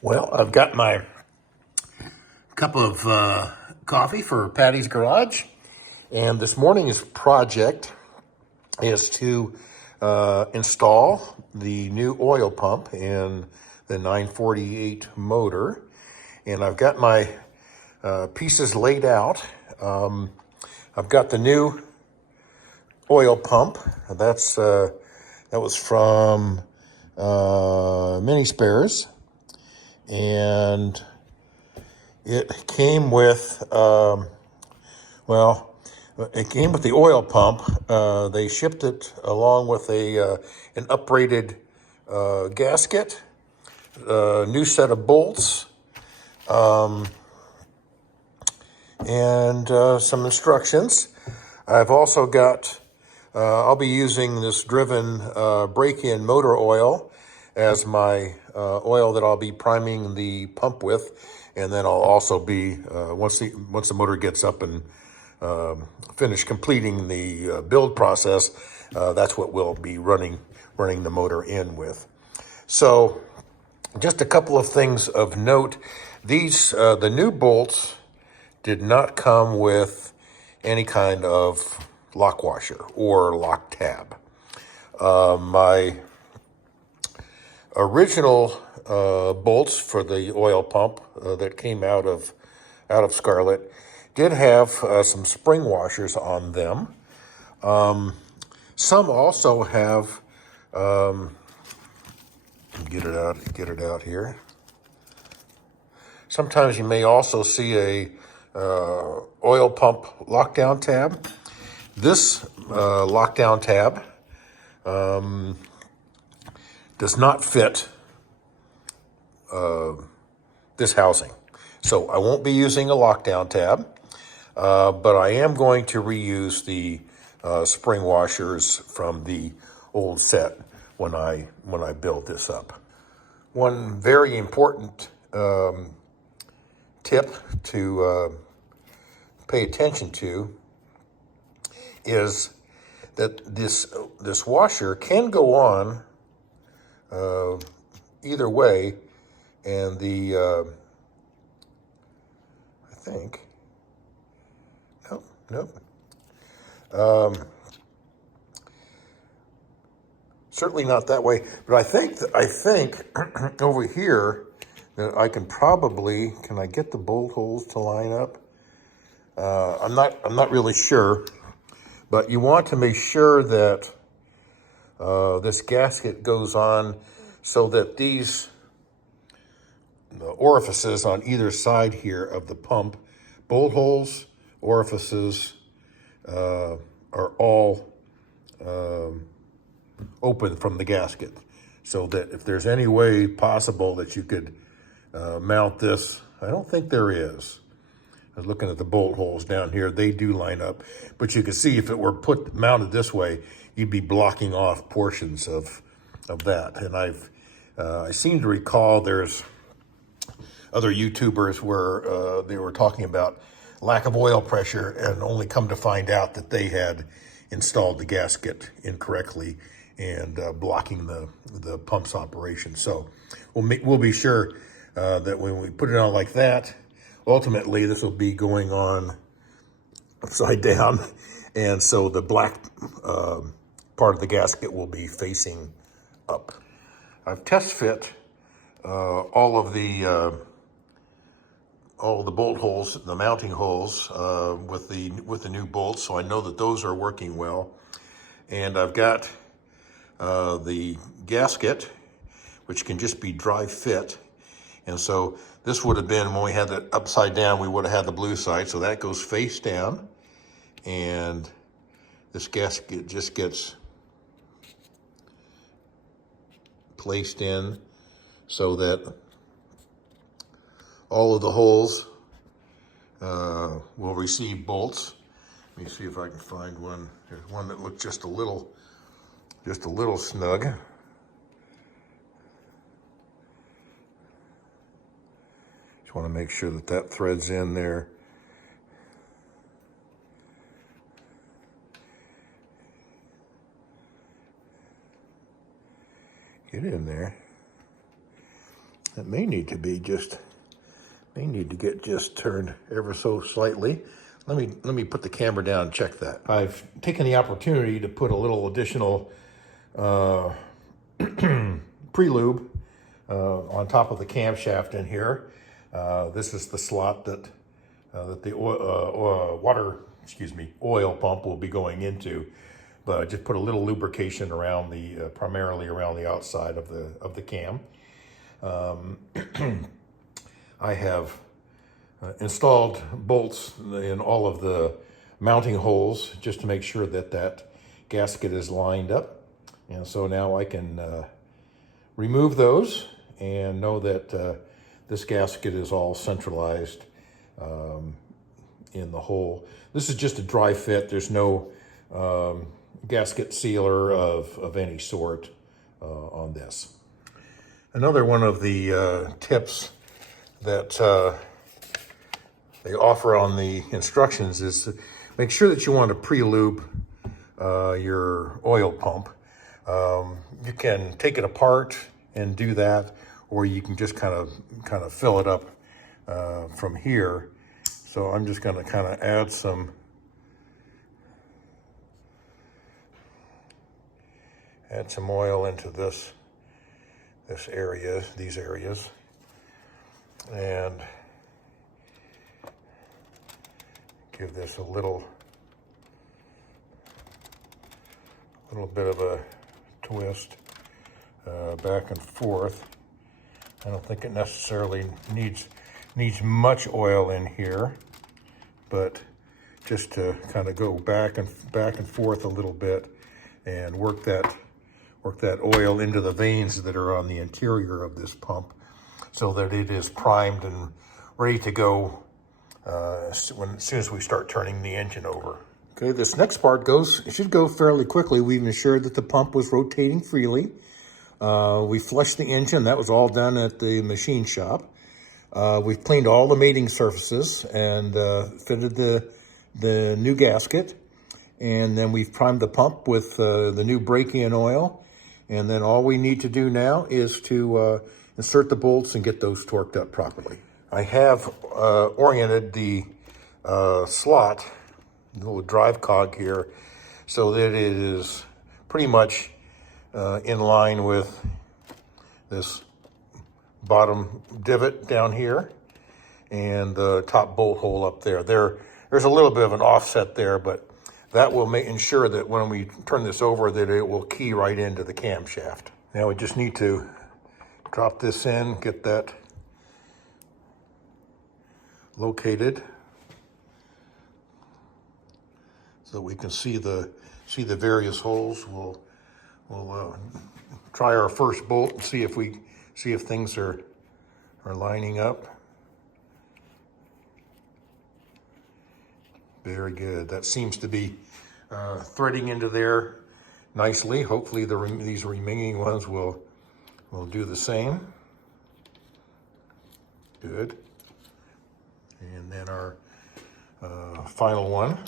Well, I've got my cup of coffee for Patty's Garage, and this morning's project is to install the new oil pump in the 948 motor. And I've got my pieces laid out. I've got the new oil pump. That was from Mini Spares, and it came with it came with the oil pump. They shipped it along with an upgraded gasket, a new set of bolts, and some instructions. I've also got, I'll be using this driven break-in motor oil as my oil that I'll be priming the pump with. And then I'll also be, once the motor gets up and finish completing the build process, that's what we'll be running the motor in with. So just a couple of things of note. The new bolts did not come with any kind of lock washer or lock tab. My original bolts for the oil pump that came out of Scarlett did have some spring washers on them. Some also have, get it out here. Sometimes you may also see a oil pump lockdown tab. This lockdown tab does not fit this housing. So I won't be using a lockdown tab, but I am going to reuse the spring washers from the old set when I build this up. One very important tip to pay attention to is that this washer can go on either way, and I think certainly not that way, but I think over here that I can probably, can I get the bolt holes to line up? I'm not really sure, but you want to make sure that this gasket goes on so that these orifices on either side here of the pump, bolt holes, orifices, are all open from the gasket, so that if there's any way possible that you could mount this, I don't think there is. I was looking at the bolt holes down here. They do line up, but you can see if it were mounted this way, you'd be blocking off portions of that. And I seem to recall there's other YouTubers where they were talking about lack of oil pressure, and only come to find out that they had installed the gasket incorrectly and blocking the pump's operation. So we'll be sure that when we put it on like that, ultimately this will be going on upside down, and so the black part of the gasket will be facing up. I've test fit all of the bolt holes, the mounting holes with the new bolts, so I know that those are working well. And I've got the gasket, which can just be dry fit. And so this would have been, when we had it upside down, we would have had the blue side, so that goes face down. And this gasket just gets placed in so that all of the holes will receive bolts. Let me see if I can find one. There's one that looks just a little snug. Just want to make sure that that threads in there. Get in there. It may need to get just turned ever so slightly. Let me put the camera down and check that. I've taken the opportunity to put a little additional pre-lube on top of the camshaft in here. This is the slot that the oil pump will be going into. But I just put a little lubrication around the primarily around the outside of the cam. I have installed bolts in all of the mounting holes just to make sure that that gasket is lined up. And so now I can remove those and know that this gasket is all centralized in the hole. This is just a dry fit. There's no gasket sealer of any sort on this. Another one of the tips that they offer on the instructions is to make sure that you want to pre-lube your oil pump. You can take it apart and do that, or you can just kind of fill it up from here. So I'm just going to kind of add some oil into these areas, and give this a little bit of a twist back and forth. I don't think it necessarily needs much oil in here, but just to kind of go back and forth a little bit and work that oil into the veins that are on the interior of this pump, so that it is primed and ready to go as soon as we start turning the engine over. Okay, this next part should go fairly quickly. We've ensured that the pump was rotating freely. We flushed the engine. That was all done at the machine shop. We've cleaned all the mating surfaces and fitted the new gasket. And then we've primed the pump with the new break-in oil. And then all we need to do now is to insert the bolts and get those torqued up properly. I have oriented the slot, the little drive cog here, so that it is pretty much in line with this bottom divot down here and the top bolt hole up there. There's a little bit of an offset there, but that will ensure that when we turn this over that it will key right into the camshaft. Now we just need to drop this in, get that located so we can see the various holes. We'll try our first bolt and see if things are lining up. Very good. That seems to be threading into there nicely. Hopefully these remaining ones will do the same. Good. And then our final one.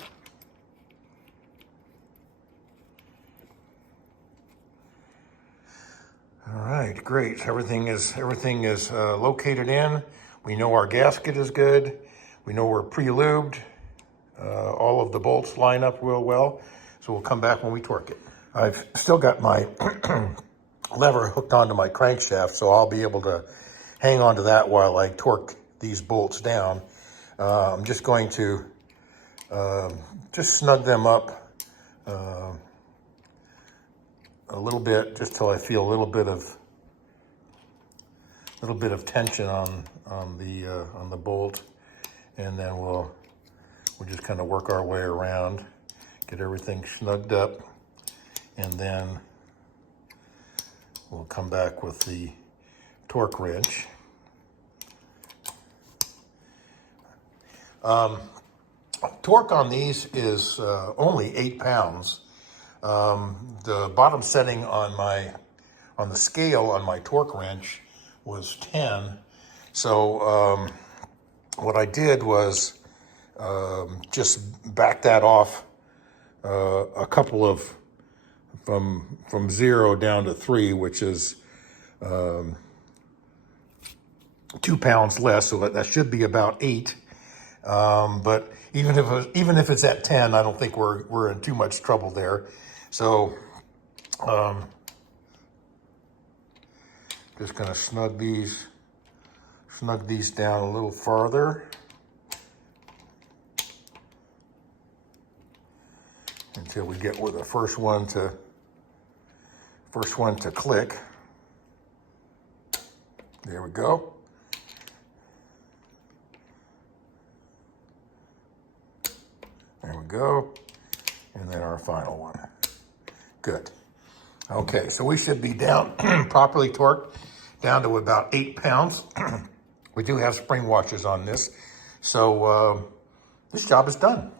All right, great. Everything is located in. We know our gasket is good. We know we're pre-lubed. All of the bolts line up real well, so we'll come back when we torque it. I've still got my lever hooked onto my crankshaft, so I'll be able to hang on to that while I torque these bolts down. I'm just going to just snug them up a little bit, just till I feel a little bit of tension on the bolt, and then we'll just kind of work our way around, get everything snugged up, and then we'll come back with the torque wrench. Torque on these is only 8 pounds. The bottom setting on the scale on my torque wrench was 10. So what I did was just back that off a couple of from 0 down to 3, which is 2 pounds less, so that should be about 8. But even if it's at 10, I don't think we're in too much trouble there. So just gonna snug these down a little farther until we get with the first one to click. There we go. There we go. And then our final one. Good. Okay, so we should be down, properly torqued, down to about 8 pounds. We do have spring washers on this. So this job is done.